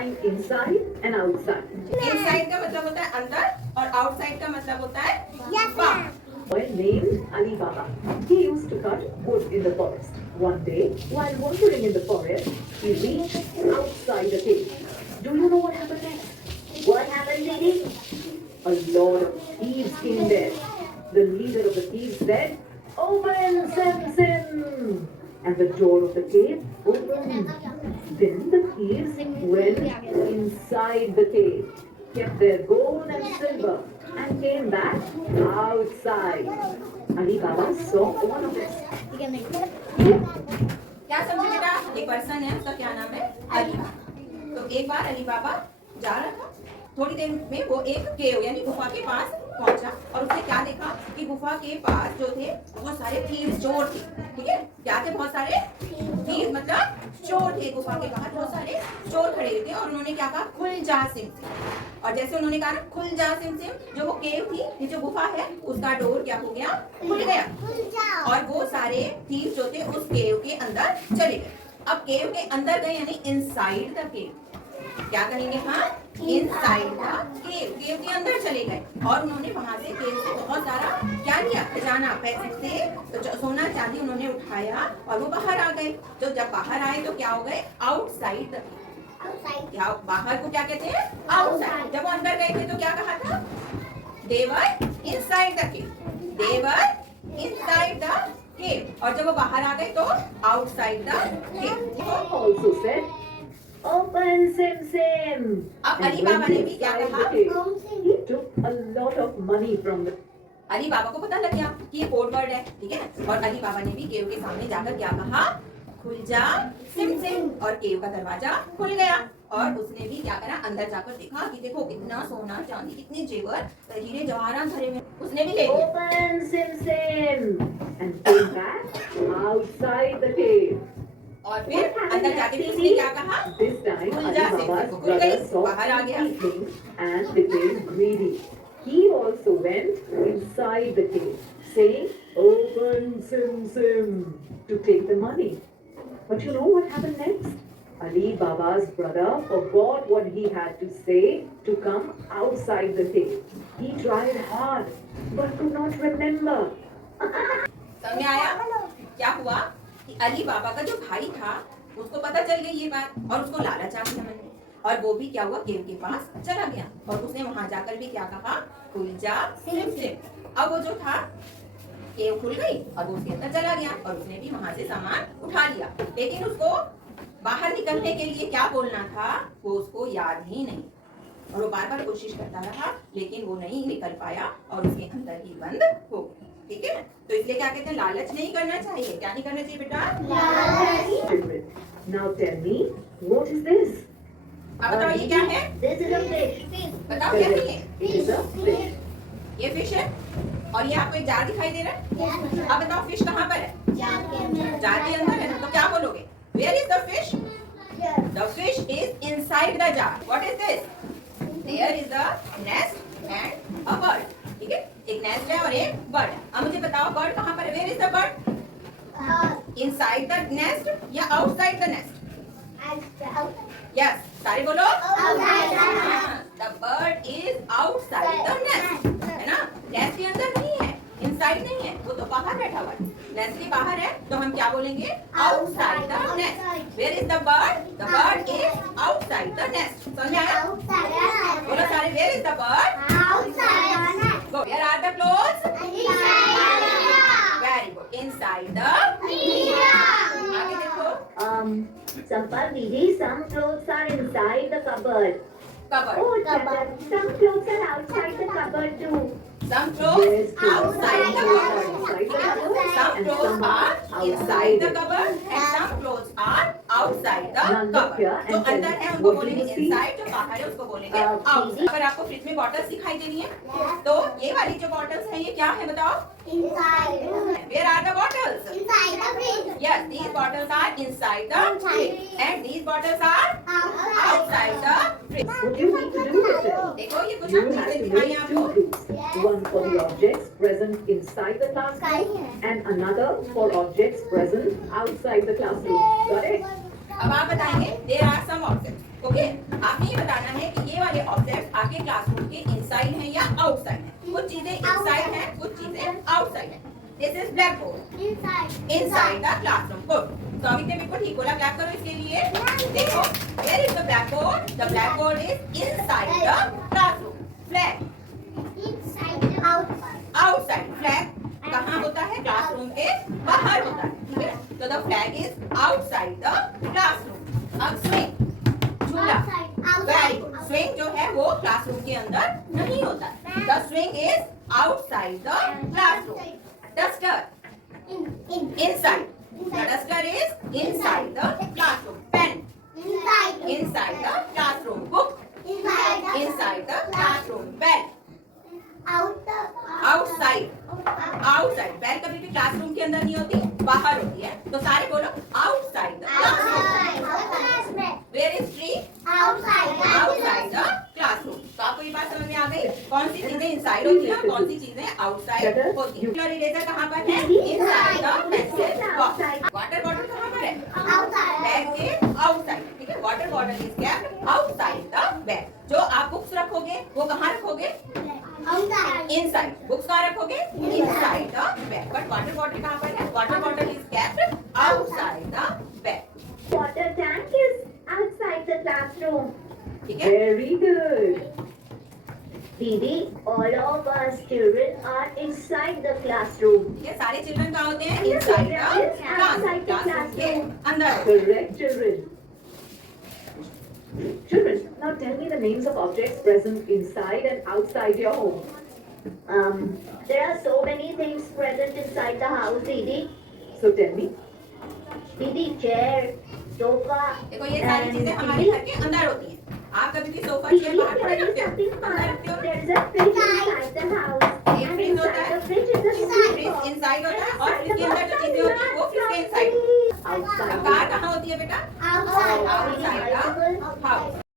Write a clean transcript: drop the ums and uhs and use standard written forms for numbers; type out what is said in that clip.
find inside and outside. Inside का मतलब होता है अंदर और आउटसाइड का मतलब होता है बाहर। Boy named Ali Baba. He used to cut wood in the forest. One day, while wandering in the forest, he reached outside the cave. Do you know what happened next? What happened, Didi? A lot of thieves came there. The leader of the thieves said, "Open, Sim Sim!" And the door of the cave opened. Then the thieves went inside the cave, kept their gold and silver, and came back outside. Ali Baba saw all of this. क्या समझे बेटा? एक person है, उसका क्या नाम है? अली बाबा। तो एक बार अली बाबा जा रहा था, थोड़ी देर में वो एक केव यानी गुफा के पास पहुंचा और उसने क्या देखा कि गुफा के पास जो थे बहुत सारे थीव्स, चोर थे। ठीक है, क्या थे? बहुत सारे थीव्स मतलब चोर थे। गुफा के बाहर बहुत सारे चोर खड़े हुए थे और उन्होंने क्या कहा? खुल जा सिम सिम। और जैसे उन्होंने कहा ना खुल जा सिम सिम, जो वो केव थी, ये जो गुफा है, उसका डोर क्या हो गया? खुल गया और वो सारे थीव्स जो थे उस केव के अंदर चले गए। अब केव के अंदर गए यानी इनसाइड द केव। क्या कहेंगे? हाँ, इनसाइड द केव। केव के अंदर चले गए और उन्होंने वहां से केव से बहुत सारा क्या लिया? खजाना, पैसे से तो सोना चांदी उन्होंने उठाया और वो बाहर आ गए। तो जब बाहर आए तो क्या हो गए? Outside the cave. बाहर को क्या कहते हैं? आउटसाइड। जब वो अंदर गए थे तो क्या कहा था? They were inside the cave. They were inside the cave. और जब वो बाहर आ गए तो outside the cave. Tom also said, "Open, Sim Sim!" अब अली And बाबा went ने भी क्या inside कहा? the cave. He took a lot of money from the Ali बाबा को पता लग गया कि ये कोड वर्ड है, ठीक है? और अली बाबा ने भी केव के सामने जाकर क्या कहा? खुल जा सिम सिम। और केव का दरवाजा खुल गया और उसने भी क्या करा? अंदर जाकर देखा कि देखो कितना सोना चांदी, कितने जेवर, हीरे जवाहरात भरे हुए। उसने भी ले लिया। "Open, Sim Sim!" and came back outside the cave. और फिर अंदर जाके भी उसने क्या कहा? This time, खुल Ali जा सिम Baba's सिम। खुल brother गई, saw बाहर आ गया। everything and became greedy. He also went inside the cave, saying, "Open, Sim Sim!" to take the money. But you know what happened next? Ali Baba's brother forgot what he had to say to come outside the cave. He tried hard, but could not remember. समझ में आया? क्या हुआ कि अली बाबा का जो भाई था उसको पता चल गई ये बात और उसको लालच आ गया मन में और वो भी क्या हुआ? केव के पास चला गया और उसने वहां जाकर भी क्या कहा? खुल जा सिम सिम। अब वो जो था केव खुल गई और वो उसके अंदर चला गया और उसने भी वहां से सामान उठा लिया, लेकिन उसको बाहर निकलने के लिए क्या बोलना था वो उसको याद ही नहीं और वो बार बार कोशिश करता रहा लेकिन वो नहीं निकल पाया और उसके अंदर ही बंद हो गया। ठीक है, तो इसलिए क्या कहते हैं? लालच नहीं करना चाहिए। क्या नहीं करना चाहिए बेटा? Now tell me, what is this? अब बताओ ये क्या है? This is a fish. बताओ क्या है ये? It is a fish. ये फिश है और ये आपको एक जार दिखाई दे रहा है। अब बताओ फिश कहाँ पर है? जार के अंदर है ना, तो क्या बोलोगे? Where is the fish? The fish is inside the jar. What is this? There is a nest and a bird. ठीक है, एक नेस्ट है और एक बर्ड है। अब मुझे बताओ बर्ड कहाँ पर है? Where is the bird? Inside the nest या outside the nest? Yes, सारे बोलो। The bird is outside the nest. है ना? नेस्ट के अंदर नहीं है, इनसाइड नहीं है, वो तो बाहर बैठा हुआ है। नेस्ट के बाहर है तो हम क्या बोलेंगे? Outside the nest. Where is the bird? The bird is outside the nest. समझ में आया? बोलो सारे, where is the bird? Go, where are the clothes? Very good, inside the. आगे देखो, Sampal Didi, some clothes are inside the cupboard. Cupboard. Oh, cupboard. Some clothes are outside the cupboard too. Some clothes Yes, true. outside the cupboard. Inside the cupboard Some and clothes some are inside outside the it. cupboard and some clothes are outside the Now look here cupboard. जो and tell अंदर me, है उनको what do बोलेंगे you see? inside, जो बाहर है उसको बोलेंगे outside. अगर आपको फ्रिज में बॉटल्स दिखाई दे रही है तो ये वाली जो बॉटल्स हैं ये क्या है बताओ? Where are the bottles? Yes, these bottles are inside the fridge and these bottles are outside the fridge. What you need to do is this. देखो ये कुछ You हम have चीजें to दिखाई make आपको। two groups. One for the objects present inside the classroom and another for objects present outside the classroom. Got it? अब आप बताएंगे there are some objects. Okay, आपने ये बताना है कि ये वाले ऑब्जेक्ट आपके क्लासरूम के इनसाइड हैं या आउटसाइड हैं। कुछ चीजें इनसाइड हैं, कुछ चीजें आउटसाइड हैं। This is black board inside the classroom. Good. तो अभी तक बिल्कुल ठीक बोला, क्लैप करो इसके लिए। देखो, where is the blackboard? The blackboard is inside the classroom. Flag outside. Flag कहाँ होता है? क्लासरूम के बाहर होता है। ठीक है, तो the flag is outside the classroom. अब स्विंग, झूला। Very good. स्विंग जो है वो क्लासरूम के अंदर नहीं होता। The swing is outside the classroom. Duster inside. The duster is inside the classroom. Pen inside the classroom. Book inside the classroom. Bell outside. Bell कभी भी क्लासरूम के अंदर नहीं होती, बाहर होती है। तो सारे बोलो outside the classroom. Where is tree? Outside the classroom. तो आपको ये बात समझ में आ गई? कौन सी चीजें इनसाइड होती हैं, कौन सी चीजें आउटसाइड होती हैं। और इरेजर कहाँ पर है? Inside the pencil box. Water bottle कहाँ पर है? बैग के आउटसाइड। ठीक है, water bottle is kept outside the bag. जो आप बुक्स रखोगे वो कहाँ रखोगे? इनसाइड। बुक्स कहाँ रखोगे? Inside the bag. But water bottle कहाँ पर है? Water bottle is kept outside the bag. Water tank is outside the classroom. ठीक है, Very good. Didi, all of us children are inside the classroom. ठीक है, सारे चिल्ड्रन कहाँ होते हैं? Inside the classroom. क्लासरूम के अंदर। Correct, children. Children, now tell me the names of objects present inside and outside your home. There are so many things present inside the house, Didi. So tell me. Didi, chair, sofa, देखो, ये सारी चीजें हमारे घर के अंदर होती हैं। आप कभी भी सोफा चेयर बाहर थोड़ी there is रखते हो, something अंदर रखते हो। fun. There is a fridge inside the house. एक And फ्रिज होता inside है, the fridge is a fridge sofa. Inside होता है और फ्रिज के अंदर जो चीजें होती हैं वो फ्रिज के इनसाइड। Outside. कार कहाँ होती है बेटा? Outside. Outside the house.